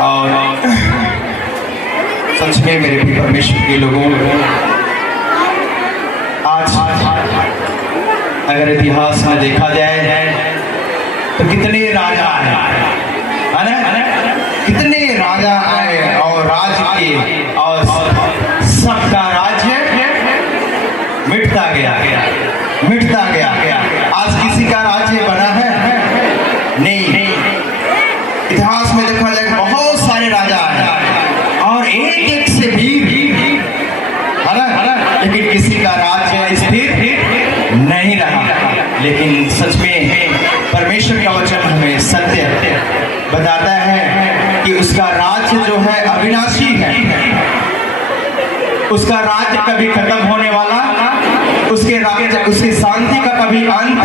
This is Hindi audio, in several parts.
और सच में मेरे भी परमेश्वर के लोगों, आज अगर इतिहास में देखा जाए तो कितने राजा आए, है ना? कितने राजा आए और राज किए और सबका राज्य मिटता गया, मिटता गया। आज किसी का राज्य बना है? नहीं। इतिहास में देखा जाए बहुत सारे राजा आए और एक एक से भी है ना, लेकिन किसी का राज्य स्थिर नहीं रहा। लेकिन सच में परमेश्वर का वचन हमें सत्य बताता है कि उसका राज्य जो है अविनाशी है, उसका राज्य कभी खत्म होने वाला, उसकी शांति का कभी अंत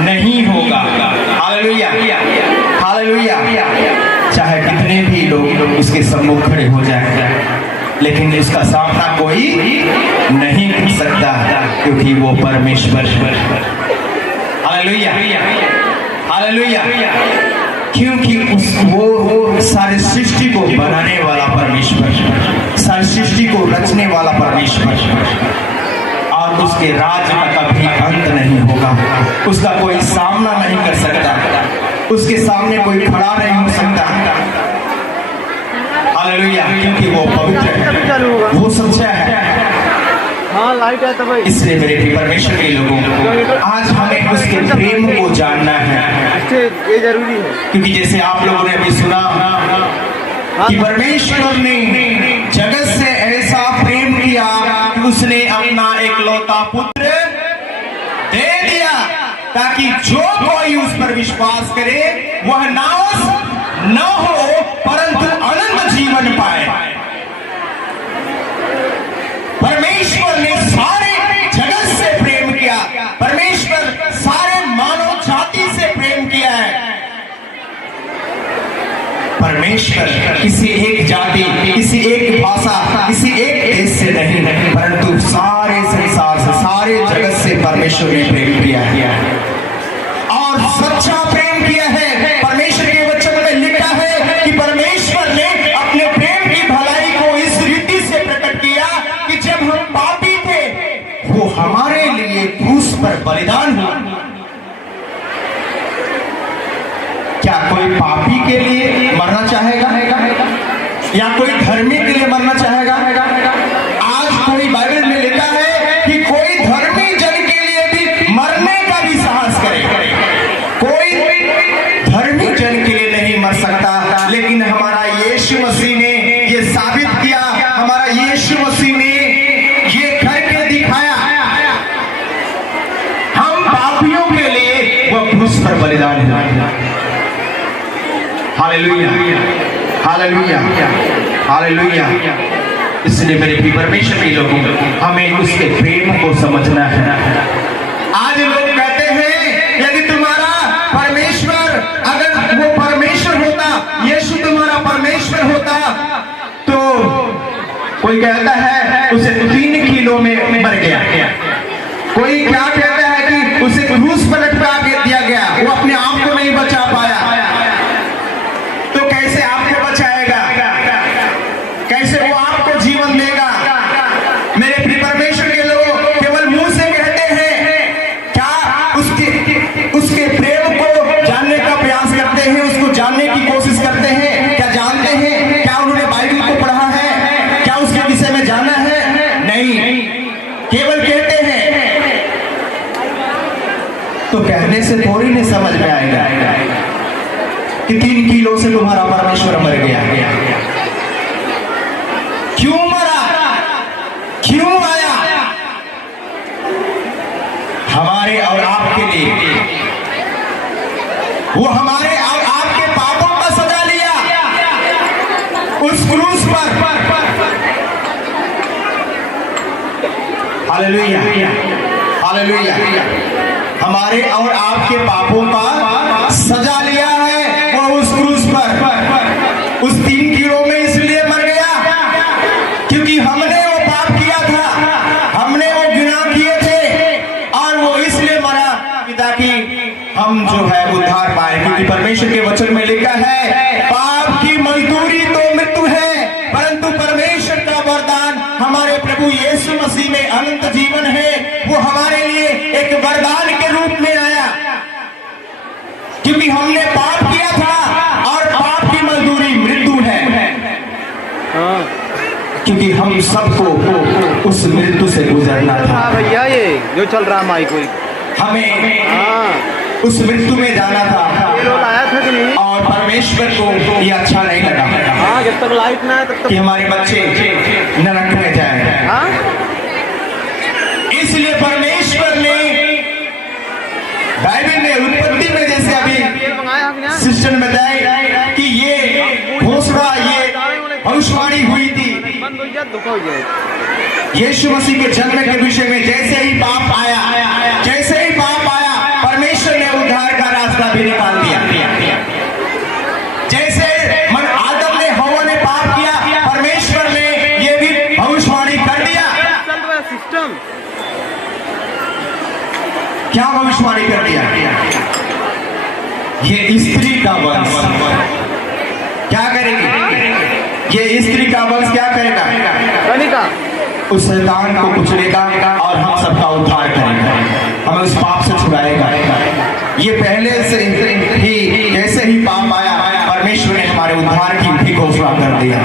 नहीं होगा। Hallelujah, hallelujah. चाहे कितने भी लोग उसके सम्मुख खड़े हो जाएं, लेकिन उसका सामना कोई नहीं कर सकता, क्योंकि वो परमेश्वर। Hallelujah, hallelujah. क्योंकि वो सारी सृष्टि को बनाने वाला परमेश्वर, सारी सृष्टि को रचने वाला परमेश्वर, और उसके राज का कभी अंत नहीं होगा। उसका कोई सामना नहीं कर सकता, उसके सामने कोई खड़ा नहीं हो सकता। हालेलुया, क्योंकि वो पवित्र है, वो सच्चा है। हाँ, लाइट है तो इसलिए मेरे परमेश्वर के लोगों, आज हमें उसके प्रेम को जानना है। ये जरूरी है, क्योंकि जैसे आप लोगों ने अभी सुना कि परमेश्वर ने जगत से ऐसा प्रेम किया कि उसने अपना एकलौता पुत्र दे दिया, ताकि जो कोई उस पर विश्वास करे वह नाश न हो परंतु अनंत जीवन पाए। परमेश्वर ने सारे जगत से प्रेम किया, परमेश्वर सारे मानव जाति से प्रेम किया है। परमेश्वर किसी एक जाति, किसी एक भाषा, किसी एक देश से नहीं, परंतु सारे संसार से, सारे जगत से परमेश्वर ने प्रेम किया है और सच्चा प्रेम किया है। परमेश्वर के वचन में लिखा है कि परमेश्वर ने अपने प्रेम की भलाई को इस रीति से प्रकट किया कि जब हम पापी थे, वो हमारे लिए क्रूस पर बलिदान हुआ। क्या कोई पापी के लिए मरना चाहेगा या कोई धर्मी के लिए मरना चाहेगा? आज कोई बाइबल में लिखा है कि कोई धर्मी जन के लिए भी मरने का भी साहस करे। कोई धर्मी जन के लिए नहीं मर सकता, लेकिन हमारा यीशु मसीह ने ये साबित किया, हमारा यीशु मसीह ने ये करके दिखाया। हम पापियों के लिए वो क्रूस पर बलिदान हुआ। Hallelujah, hallelujah, hallelujah. इसलिए मेरे भी परमेश्वर के लोगों, हमें उसके प्रेम को समझना है। आज लोग कहते हैं यदि तुम्हारा परमेश्वर, अगर वो परमेश्वर होता, यीशु तुम्हारा परमेश्वर होता, तो कोई कहता है उसे 3 किलो में मर गया। कोई क्या कहता है कि उसे क्रूस पर लटका दिया गया, वो अपने आप को नहीं बचा पाया। तो कैसे आपको बचाएगा? कैसे वो आपको जीवन देगा? मेरे प्रिय परमेश्वर के लोग केवल मुंह से कहते हैं, क्या उसके प्रेम को जानने का प्रयास करते हैं, उसको जानने की कोशिश करते हैं? क्या जानते हैं? क्या उन्होंने बाइबल को पढ़ा है? क्या उसके विषय में जाना है? नहीं, केवल कहते हैं। तो कहने से थोड़ी नहीं समझ में आएगा कि 3 किलो से तुम्हारा परमेश्वर मर गया। क्यों मरा? क्यों आया? हमारे और आपके लिए। वो हमारे और आपके पापों का सजा लिया उस क्रूस पर। Hallelujah, hallelujah. हमारे और आपके पापों का सजा लिया है वो उस क्रूस पर, उस 3 किलो में इसलिए मर गया क्योंकि हमने वो पाप किया था, हमने वो गुनाह किए थे, और वो इसलिए मरा ताकि हम जो है उद्धार पाए। क्योंकि परमेश्वर के वचन में लिखा है, पाप की मजदूरी तो मृत्यु है, परंतु परमेश्वर का वरदान हमारे प्रभु यीशु मसीह में अनंत जीवन है। वो हमारे लिए एक वरदान के रूप में आया, क्योंकि हमने पाप किया था और पाप की मजदूरी मृत्यु है। हाँ क्योंकि हम सबको उस मृत्यु से गुजरना था। हाँ भैया, ये जो चल रहा माइक कोई हमें हाँ उस मृत्यु में जाना था, ये रोल आया था कि नहीं? और परमेश्वर को ये अच्छा नहीं लगा हाँ, जब तक लाइट ना आए तब कि तक हमारे बच्चे नरक में जाए। हाँ इसलिए परमेश्वर ने बाइबल में उत्पत्ति में, जैसे अभी तेल मंगाया हम यहाँ सिस्टर में बताया कि ये घोषणा, ये भविष्यवाणी हुई थी बंद हो जाए, धोखा हो जाए। यीशु मसीह के जन्म के विषय में। जैसे ही पाप आया, जैसे ही पाप आया, परमेश्वर ने उद्धार का रास्ता भी निकाल दिया। जैसे मन आदम ने, हव्वा ने पाप किया, परमेश्वर ने ये भी भविष्यवाणी कर दिया। चल रहा सिस्टम क्या भविष्यवाणी कर दिया? ये स्त्री का वंश क्या करेगी? ये स्त्री का वंश क्या करेगा? कनिका उस शैतान को कुचलेगा और हम सबका उद्धार करेगा, हमें उस पाप से छुड़ाएगा। ये पहले से ही, जैसे ही पाप आया, परमेश्वर ने हमारे उद्धार की भी घोषणा कर दिया।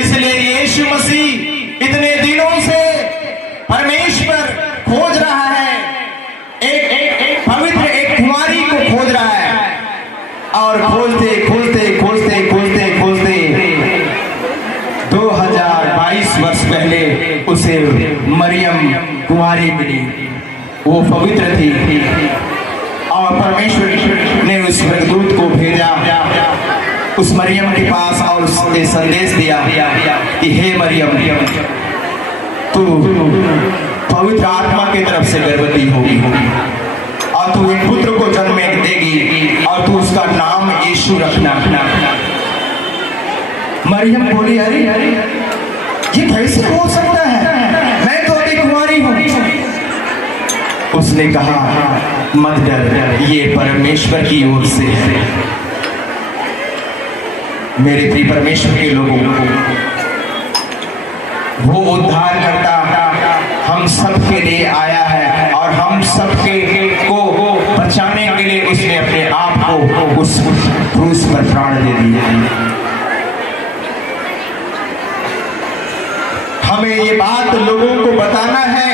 इसलिए यीशु मसीह इतने दिनों से परमेश्वर खोज रहा है, एक पवित्र एक कुमारी को खोज रहा है, और खोजते खोजते खोजते खोजते खोजते 2022 वर्ष पहले उसे मरियम कुमारी मिली। वो पवित्र थी और परमेश्वर ने उस स्वर्गदूत को भेजा उस मरियम के पास और उसने संदेश दिया कि हे मरियम, तू पवित्र आत्मा की तरफ से गर्भवती होगी और तू एक पुत्र को जन्म देगी और तू उसका नाम यीशु रखना। मरियम बोली, अरे ये कैसे हो सकता है, मैं तो अभी कुंवारी हूं। उसने कहा, मत डर, ये परमेश्वर की ओर से है। मेरे प्रिय परमेश्वर के लोगों को वो उद्धार करता हम सबके लिए आया है, और हम सबके को बचाने के लिए उसने अपने आप को उस क्रूस पर प्राण दे दिया। हमें ये बात लोगों को बताना है,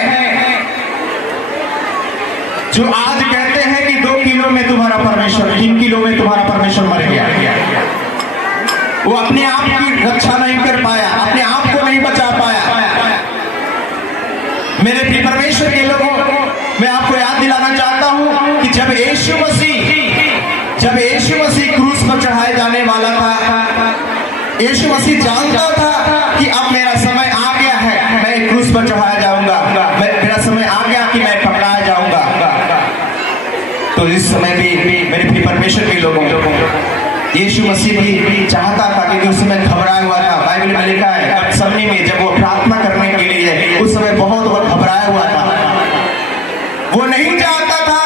जो आज कहते हैं कि 2 किलो में तुम्हारा परमेश्वर, 3 किलो में तुम्हारा परमेश्वर मर गया। वो अपने आप की रक्षा नहीं कर पाया, अपने आप को नहीं बचा पाया। मेरे प्रिय परमेश्वर के लोगों, मैं आपको याद दिलाना चाहता हूं कि जब यीशु मसीह क्रूस पर चढ़ाए जाने वाला था, यीशु मसीह जानता था कि अब मेरा समय आ गया है, मैं क्रूस पर चढ़ाया जाऊंगा, मेरा समय आ गया कि मैं पकड़ाया जाऊंगा। तो इस समय भी मेरे प्रिय परमेश्वर के लोगों, यीशु मसीह भी चाहता था, क्योंकि उस समय घबराया हुआ था। बाइबल में लिखा है, गतसमनी में जब वो प्रार्थना करने के लिए उस समय बहुत घबराया हुआ था। वो नहीं चाहता था।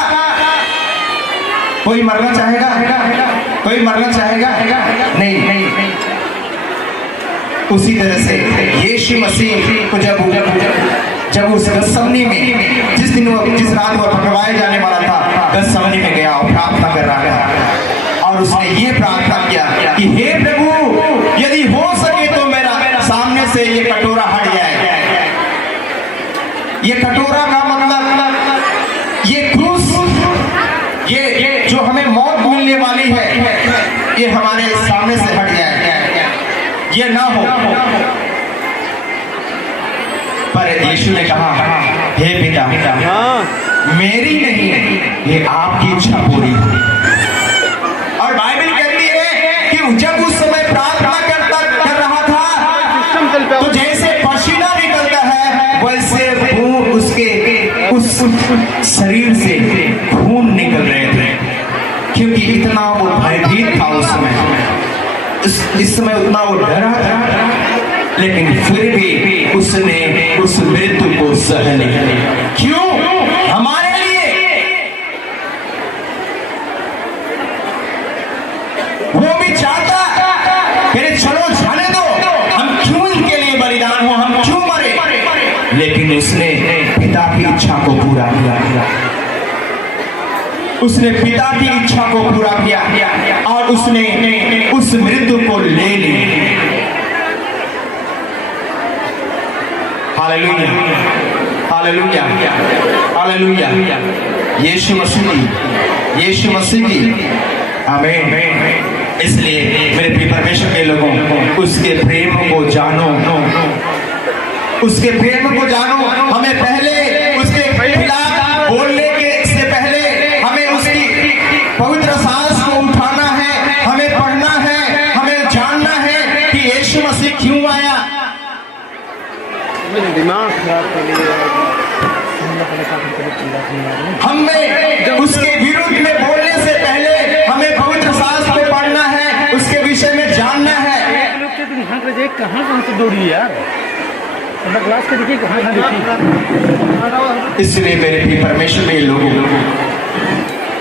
कोई मरना चाहेगा? कोई मरना चाहेगा? नहीं। उसी तरह से यीशु मसीह को जब उस गतसमनी में जिस रात वो पकड़वाए जाने वाला था, गतसमनी में गया और प्रार्थना कर रहा था, और उसने ये प्रार्थना किया कि हे प्रभु, यदि हो सके तो मेरा सामने से ये कटोरा हट जाए। ये कटोरा का मतलब ये क्रूस, ये जो हमें मौत मिलने वाली है, ये हमारे सामने से हट जाए, ये ना हो। पर यीशु ने कहा, हे पिता, मेरी नहीं, ये आपकी इच्छा पूरी हो। और बाइबल कहती है कि जब उस समय प्रार्थना कर रहा था, तो जैसे पसीना निकलता है, वैसे उसके उस शरीर से खून निकल रहे थे, क्योंकि इतना वो भयभीत था उस समय। इस समय उतना वो डरा था, लेकिन फिर भी उसने उस मृत्यु को सह लिया। क्यों? हमारे लिए। इच्छा को पूरा किया, उसने पिता की इच्छा को पूरा किया और उसने उस मृत्यु को ले ली। Hallelujah, hallelujah, hallelujah. Yeshu Masih की आमीन। इसलिए मेरे प्रिय परमेश्वर के लोगों, उसके प्रेम को जानो, उसके प्रेम को जानो। हमें पहले उसके खिलाफ बोलने के से पहले हमें उसकी पवित्र सांस को उठाना है, हमें पढ़ना है, हमें जानना है कि यीशु मसीह क्यों आया। दिमाग खराब कर लिया। हमें उसके विरुद्ध में बोलने से पहले हमें पवित्र शास्त्र को पढ़ना है, उसके विषय में जानना है। कहाँ से दौड़ी यार, क्लास के देखिए कहाँ देखिए। इसलिए मेरे प्रिय परमेश्वर के लोगों,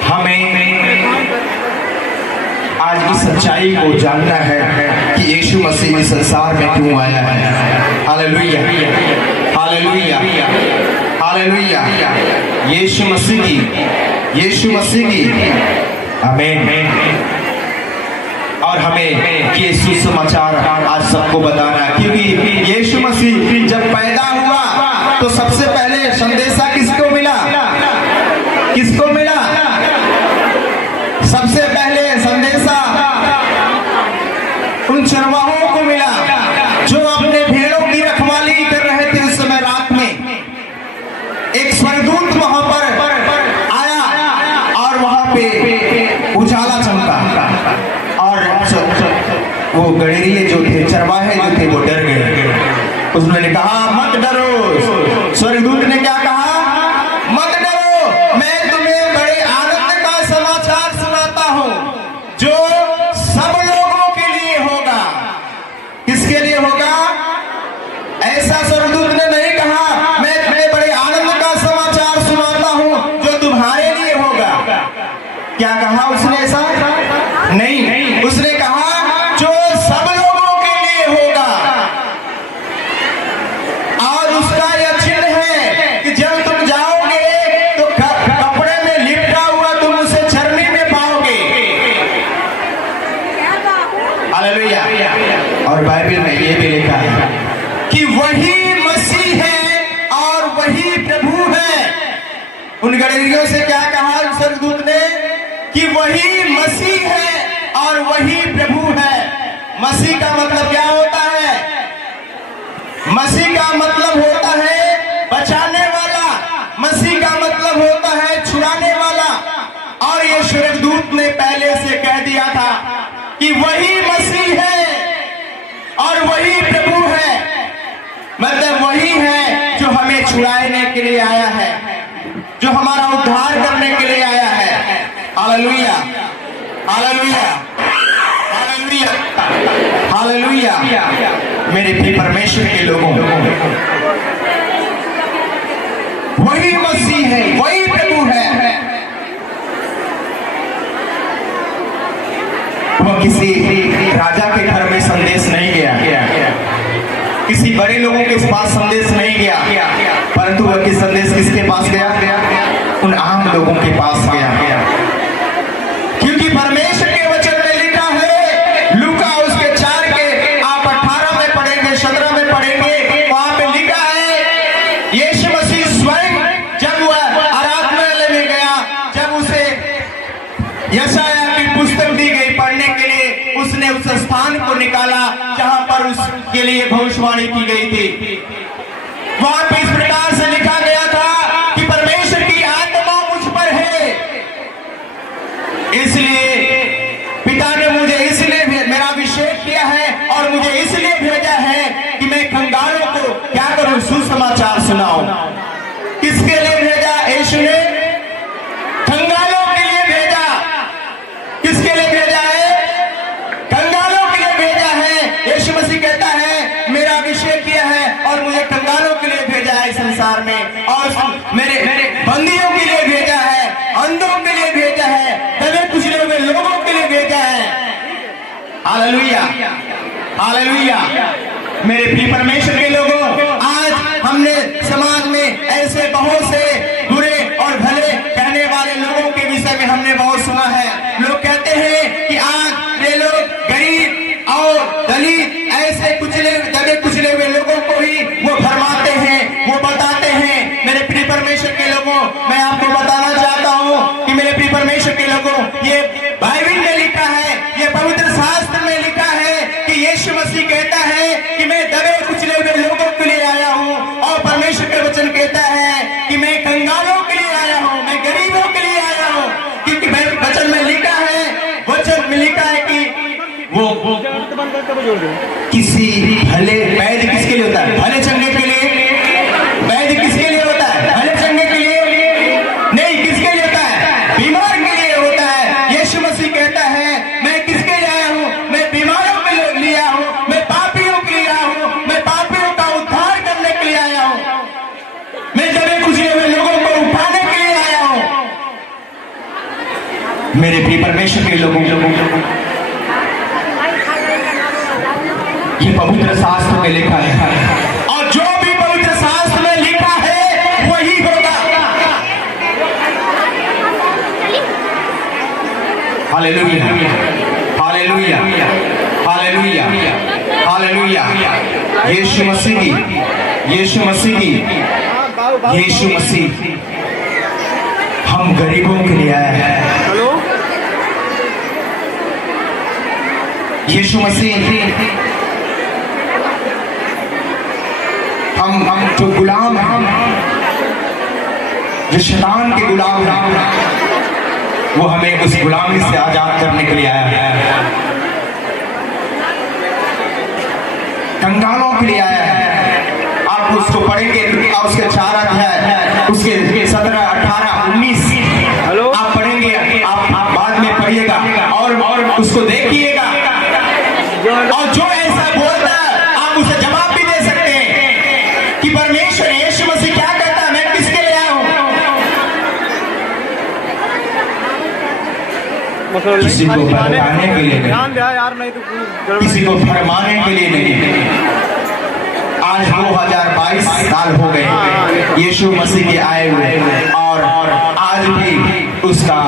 हमें आज की सच्चाई को जानना है कि यीशु मसीह इस संसार में क्यों आया है। Hallelujah, hallelujah, hallelujah. Yeshu Masih की आमीन। और हमें ये सुसमाचार आज सबको बताना है, क्योंकि यीशु मसीह जब पैदा हुआ तो सबसे पहले संदेशा किसको मिला? किसको मिला? सबसे पहले संदेशा उन चरवाहों को मिला जो अपने भेड़ों की रखवाली कर रहे थे। उस समय रात में एक स्वर्गदूत वहां पर आया और वहां पे उजाला चमका और वो गड़ेरिये जो थे, चरवाहे जो थे, वो डर गए। उसने कहा मत डरो। स्वर्गदूत ने क्या कहा? मत डरो, मैं तुम्हें बड़े आनंद का समाचार सुनाता हूं जो सब लोगों के लिए होगा। किसके लिए होगा? ऐसा स्वर्गदूत ने नहीं कहा मैं तुम्हें बड़े आनंद का समाचार सुनाता हूं जो तुम्हारे लिए होगा। क्या कहा उसने? ऐसा नहीं, उसने कहा जो सब लोगों के लिए होगा। और उसका यह चिन्ह है कि जब तुम जाओगे तो कपड़े में लिपटा हुआ तुम उसे चरनी में पाओगे। हालेलुया। और बाइबल में ये भी लिखा है कि वही मसीह है और वही प्रभु है। उन गड़ेरियों से क्या कहा स्वर्गदूत ने? कि वही मसीह है और वही प्रभु है। मसीह का मतलब क्या होता है? मसीह का मतलब होता है बचाने वाला, मसीह का मतलब होता है छुड़ाने वाला। और ये स्वर्गदूत ने पहले से कह दिया था कि वही मसीह है और वही प्रभु है, मतलब वही है जो हमें छुड़ाने के लिए आया है, जो हमारा उद्धार करने के लिए आया है। Hallelujah, hallelujah, hallelujah, hallelujah. मेरे प्रिय परमेश्वर के लोगों, वही मसीह है, वही प्रभु है। वह किसी राजा के घर में संदेश नहीं गया, किसी बड़े लोगों के पास संदेश नहीं गया, परंतु वह किस संदेश किसके पास गया? उन आम लोगों के पास गया। क्योंकि परमेश्वर के वचन में लिखा है, लूका उसके 4 के आप 18 में पढ़ेंगे, 17 में पढ़ेंगे, वहां पे लिखा है यीशु मसीह स्वयं जब वह आराधनालय में गया, जब उसे यशायाह की पुस्तक दी गई पढ़ने के लिए, उसने उस स्थान को निकाला जहां पर उसके लिए भविष्यवाणी की गई थी। वहां पे इस प्रकार से लिखा गया था कि परमेश्वर की आत्मा मुझ पर है, इसलिए पिता ने मुझे इसलिए मेरा अभिषेक किया है और मुझे इसलिए भेजा है कि मैं कंगालों को क्या करूं? सुसमाचार सुनाऊं। किसके लिए भेजा? यीशु ने कंगालों के लिए भेजा। किसके लिए भेजा है? कंगालों के लिए भेजा है। यीशु मसीह कहता है मेरा अभिषेक किया है और मुझे कंगालों के लिए भेजा है संसार में, और मेरे बंदियों के लिए भेजा है, अंधों के लिए भेजा है, दबे कुचले हुए लोगों के लिए भेजा है। Hallelujah, hallelujah. मेरे प्रिय परमेश्वर के लोगों, आज हमने समाज में ऐसे बहुत से बुरे और भले कहने वाले लोगों के विषय में हमने बहुत सुना है। लोग कहते हैं कि आज ये लोग गरीब और दलित ऐसे कुचले दबे कुचले हुए लोगों को ही वो भरमाते हैं, वो बताते हैं। मेरे प्रिय परमेश्वर के लोगों, मैं आपको बताना चाहता हूँ कि मेरे प्रिय परमेश्वर के लोगों, ये बाइबल में लिखा है, ये पवित्र शास्त्र में लिखा है कि यीशु मसीह कहता है कि मैं दबे कुचले हुए लोगों के लिए आया हूँ। और परमेश्वर के वचन कहता है कि मैं कंगालों के लिए आया हूँ, मैं गरीबों के लिए आया हूँ। क्योंकि वचन में लिखा है, वचन में लिखा है कि वो किसी भले वैद्य किसके लिए होता है? भले चंगे के लिए। वैद्य किसके लिए होता है? भले चंगे के लिए नहीं, किसके लिए होता है? बीमार के लिए होता है। यीशु मसीह कहता है मैं किसके लिए आया हूँ? मैं बीमारों के लिए आया हूँ, मैं पापियों के लिए आया हूँ, मैं पापियों का उद्धार करने के लिए आया हूँ, मैं दबे कुचले हुए लोगों को उठाने के लिए आया हूँ। मेरे प्रिय परमेश्वर के लोगों, ये पवित्र शास्त्र में लिखा है, और जो भी पवित्र शास्त्र में लिखा है वही होगा। Hallelujah, hallelujah, hallelujah, hallelujah. Yeshu Masih की, यीशु मसीह की, यीशु मसीह हम गरीबों के लिए आया है। हेलो, यीशु मसीह हम जो गुलाम हैं, जो शैतान के गुलाम हैं, वो हमें उस गुलामी से आजाद करने के लिए आया है। कंगालों के लिए आया है। आप उसको पढ़ेंगे, उसके 4 अध्याय, उसके 17, 18, 19 हेलो, आप पढ़ेंगे, आप बाद में पढ़िएगा और उसको देखिएगा। और जो ऐसा बोलता है आप उसे जवाब भी दे सकते हैं कि परमेश्वर यीशु मसीह क्या कहता है, मैं किसके लिए आया हूं? किसी को भरमाने के लिए ध्यान दे यार, नहीं तो नहीं, किसी को भरमाने के लिए नहीं। आज 2022 साल हो गए यीशु मसीह के आए हुए, और आज भी उसका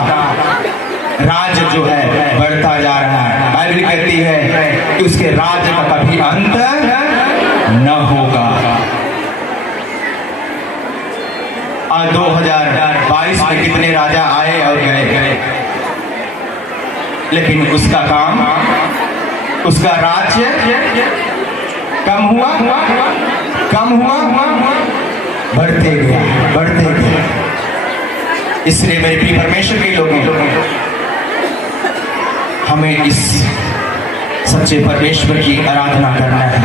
राज जो है बढ़ता जा रहा है। बाइबल कहती है कि उसके राज का कभी अंत न होगा। आज 2022 में कितने राजा आए और गए, लेकिन उसका काम, उसका राज्य कम हुआ, कम हुआ, बढ़ते गया, बढ़ते गया। इसलिए मेरे प्रिय परमेश्वर के लोगों, हमें इस सच्चे परमेश्वर की आराधना करना है,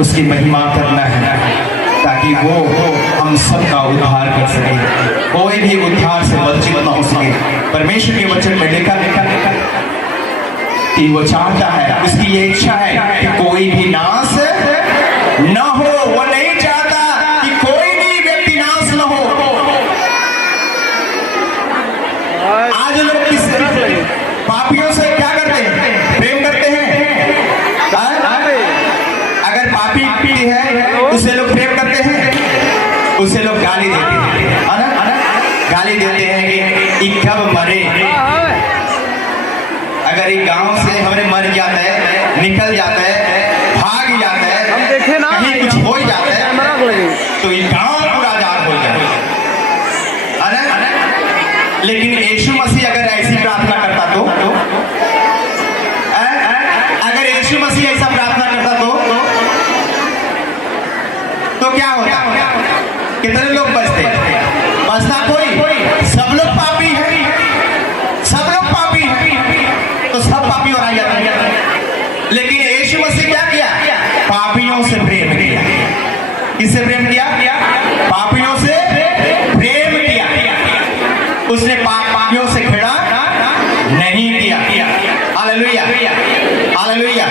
उसकी महिमा करना है, ताकि वो हम सबका उद्धार कर सके, कोई भी उद्धार से वंचित न हो सके। परमेश्वर के वचन में लिखा कि वो चाहता है, उसकी ये इच्छा है कि कोई भी नाश न हो। वो नहीं चाहता कि कोई भी व्यक्ति नाश न हो। आज लोग किस पापियों से क्या करते हैं? प्रेम करते हैं। अगर पापी है उसे लोग प्रेम करते हैं, उसे लोग गाली देते हैं, है ना? गाली देते हैं कि कब मरे। अगर एक गांव से हमने मर जाता है, निकल जाता है, भाग जाता है, हम देखे ना, कहीं कुछ हो जाता है, तो ये गांव पूरा आजाद हो जाए, है ना? लेकिन यीशु मसीह अगर ऐसी प्रार्थना करता अगर यीशु मसीह ऐसा प्रार्थना करता तो क्या होता? कितने लोग बचते? बचता कोई? सब लोग पापी हैं, सब लोग पापी हैं, तो सब पापी हो जाता। लेकिन यीशु मसीह क्या किया? पापियों से प्रेम किया। किससे प्रेम किया? पापियों से प्रेम किया। उसने पापियों से घृणा नहीं किया। Hallelujah, hallelujah.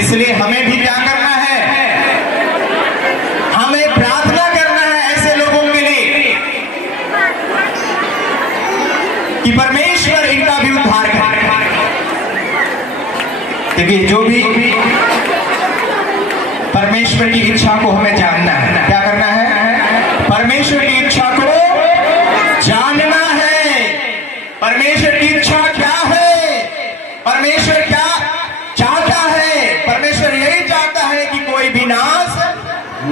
इसलिए हमें भी क्या करना है? हमें प्रार्थना करना है ऐसे लोगों के लिए कि परमेश्वर इनका भी उद्धार करे। क्योंकि जो भी परमेश्वर की इच्छा को हमें जानना है, क्या करना है? परमेश्वर परमेश्वर की इच्छा को जानना है। परमेश्वर की इच्छा क्या है? परमेश्वर क्या चाहता है? परमेश्वर यही चाहता है कि कोई भी नाश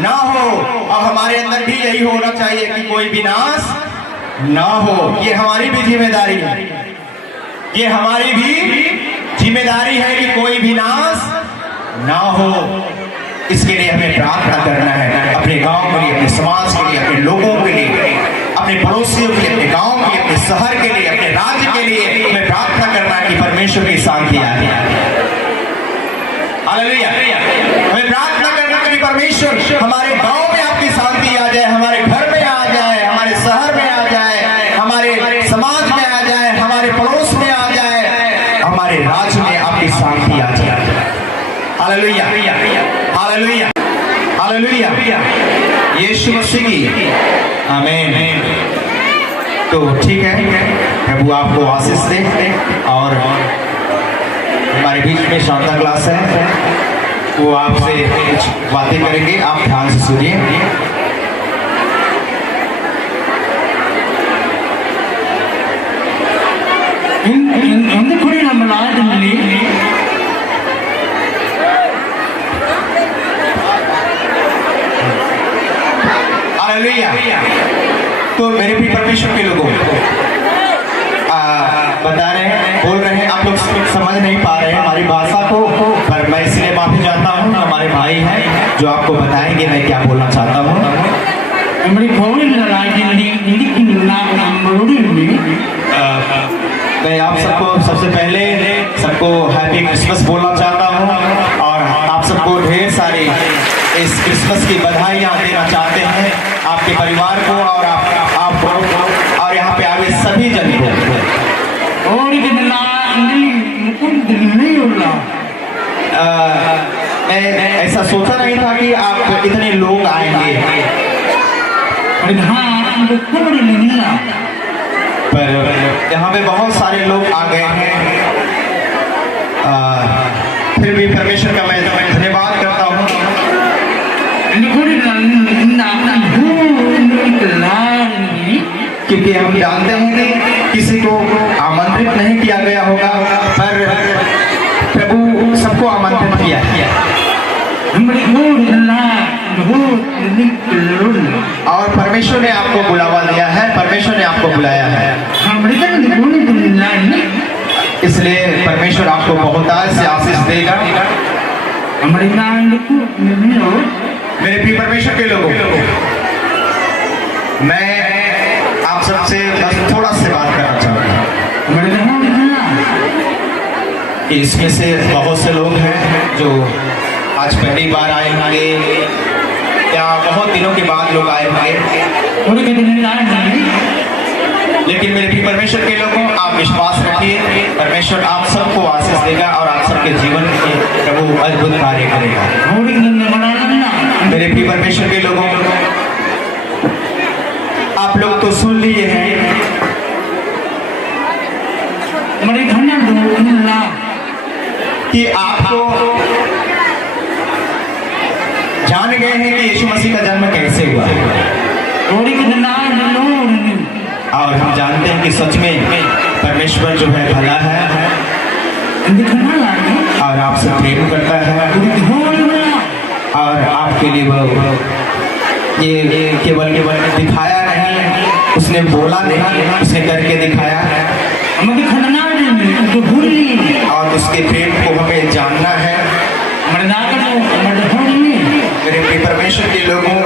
ना हो, और हमारे अंदर भी यही होना चाहिए कि कोई भी नाश ना हो। ये हमारी भी जिम्मेदारी है, ये हमारी भी जिम्मेदारी है कि कोई भी नाश ना हो। इसके लिए हमें प्रार्थना करना है, अपने गांव के लिए, अपने समाज के लिए, अपने लोगों के लिए, अपने पड़ोसियों के लिए, अपने गांव के लिए, अपने शहर के लिए, अपने राज्य के लिए हमें प्रार्थना करना है कि परमेश्वर की शांति आ जाए। हालेलुया। हमें प्रार्थना करना है कि परमेश्वर हमारे गांव में आपकी शांति आ जाए, हमारे घर में आ जाए, हमारे शहर में आ जाए, हमारे समाज में आ जाए, हमारे पड़ोस में आ जाए, हमारे राज्य में आपकी शांति आ जाए। Hallelujah, hallelujah, hallelujah. Yeshu Masih की आमीन। तो ठीक है, प्रभु आपको आशीष दे। और हमारे बीच में शांता क्लास है, वो आपसे कुछ बातें करेंगे, आप ध्यान से सुनिए। हालेलुया। तो मेरे भी परमेश्वर के लोगों बता रहे हैं, बोल रहे हैं, आप लोग समझ नहीं पा रहे हैं हमारी भाषा को, पर मैं इसलिए माफी चाहता हूँ। हमारे भाई हैं जो आपको बताएंगे मैं क्या बोलना चाहता हूँ। मैं आप सबको सबसे पहले सबको हैप्पी क्रिसमस बोलना चाहता हूँ, और आप सबको ढेर सारी इस क्रिसमस की बधाइयाँ देना चाहते हैं, आपके परिवार को और आपको और यहाँ पे आगे सभी जन को। मैं ऐसा सोचा नहीं था कि आप इतने लोग आएंगे, पर यहाँ पे बहुत सारे लोग आ गए हैं। फिर भी परमेश्वर का मैं धन्यवाद करता हूँ, क्योंकि हम जानते हैं कि किसी को आमंत्रित नहीं किया गया होगा, पर प्रभु सबको आमंत्रित किया। और परमेश्वर ने आपको बुलावा दिया है, परमेश्वर ने आपको बुलाया है, इसलिए परमेश्वर आपको बहुत से आशीष देगा। मेरे प्रिय परमेश्वर के लोगों, मैं आप सबसे बस थोड़ा से बात करना चाहता हूँ। इसमें से बहुत से लोग हैं जो आज पहली बार आए होंगे, या बहुत दिनों के बाद लोग आए होंगे, लेकिन मेरे भी परमेश्वर के लोगों, आप विश्वास रखिए, परमेश्वर आप सबको आशीष देगा और आप सबके जीवन में प्रभु अद्भुत कार्य करेगा। मेरे भी परमेश्वर के लोगों, आप लोग तो सुन लिए हैं कि आपको जान गए हैं कि यीशु मसीह का जन्म कैसे हुआ, और हम जानते हैं कि सच में परमेश्वर जो है भला है और आपसे प्रेम करता है, और आपके लिए वो ये केवल दिखाया नहीं, उसने बोला नहीं, उसने करके दिखाया, और उसके प्रेम को हमें जानना है। मेरे प्रिय परमेश्वर के लोगों,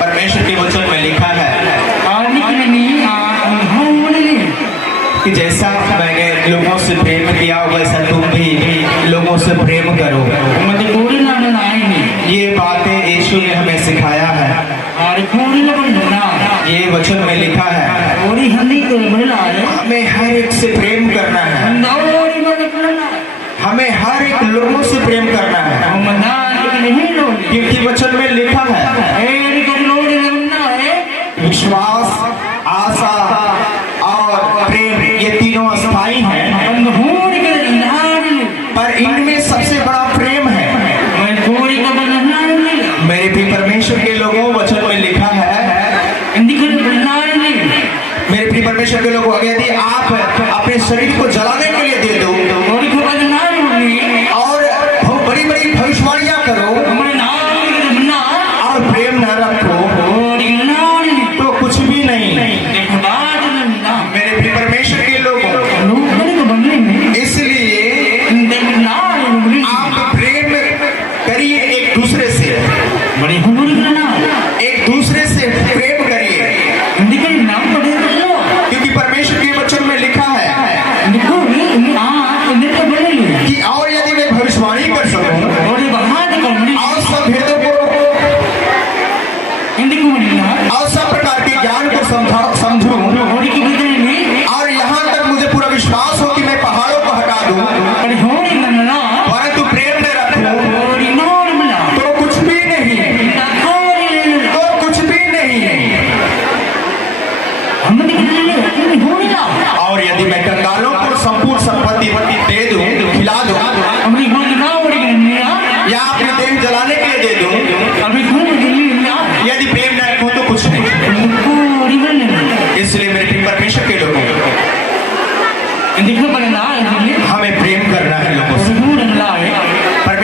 परमेश्वर के वचन में लिखा है कि जैसा मैंने लोगों से प्रेम किया वैसा तुम भी लोगों से प्रेम करो। ये बातें यीशु ने हमें सिखाया है, ये वचन में लिखा है, हमें हर एक से प्रेम करना है, हमें हर एक लोगों से प्रेम करना है, क्योंकि वचन में लिखा है विश्वास, आशा और प्रेम, ये तीनों अस्थाई हैं, पर इनमें सबसे बड़ा प्रेम है। मेरे भी परमेश्वर के लोगों, वचन में लिखा है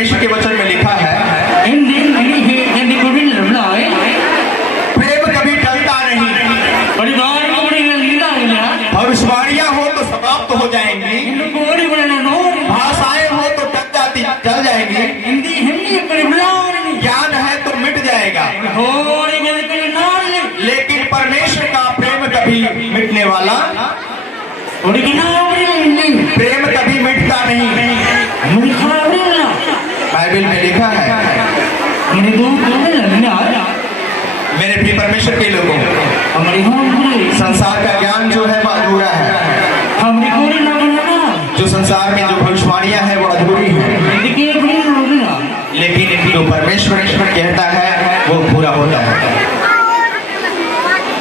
परमेश्वर के वचन में लिखा है Hindi ko rin alam na eh. प्रेम कभी टलता नहीं। परिवार को बड़ी लीला है ना। भविष्यवाणियां हो तो समाप्त हो जाएंगी, हिंदू को बड़ी बड़ा ना हो। भाषाएं हो तो टल जाएंगी, हिंदी परिवार नहीं। ज्ञान है तो मिट जाएगा, होरी गल कर ना ले। लेकिन परमेश्वर का प्रेम कभी मिटने वाला, होरी के ना नहीं। प्रेम कभी मिटता नहीं। मुझे खबर ना। बाइबल में लिखा है मेरे दो ना। मेरे प्रिय परमेश्वर के लोगों, हमारी होम संसार का ज्ञान जो है वो अधूरा है। हमारी कोरी ना बनाना। जो संसार में जो भविष्यवाणियां हैं वो अधूरी हैं, देखिए बड़ी ना। लेकिन जो परमेश्वर कहता है वो पूरा होता है।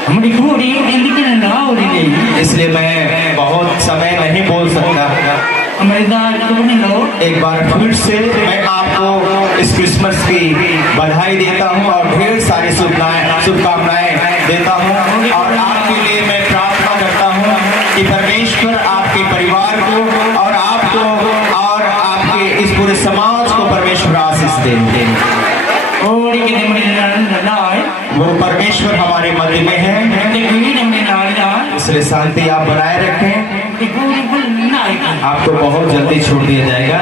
हमारी कोरी हिंदी के ना हो रही है। इसलिए मैं बहुत समय नहीं बोल सकता। हमारे दाद को नहीं लो। एक बार फिर से मैं आपको इस क्रिसमस की बधाई देता हूं और ढेर सारी शुभकामनाएं देता हूं, और आपके लिए मैं प्रार्थना करता हूं कि परमेश्वर आपके परिवार को और आपको और आपके इस पूरे समाज को परमेश्वर आशीष दे। कोरी के दिन में ना है। वो परमेश्वर हमारे मध्य में है, इसलिए शांति आप बनाए रखें। आपको बहुत जल्दी छोड़ दिया जाएगा।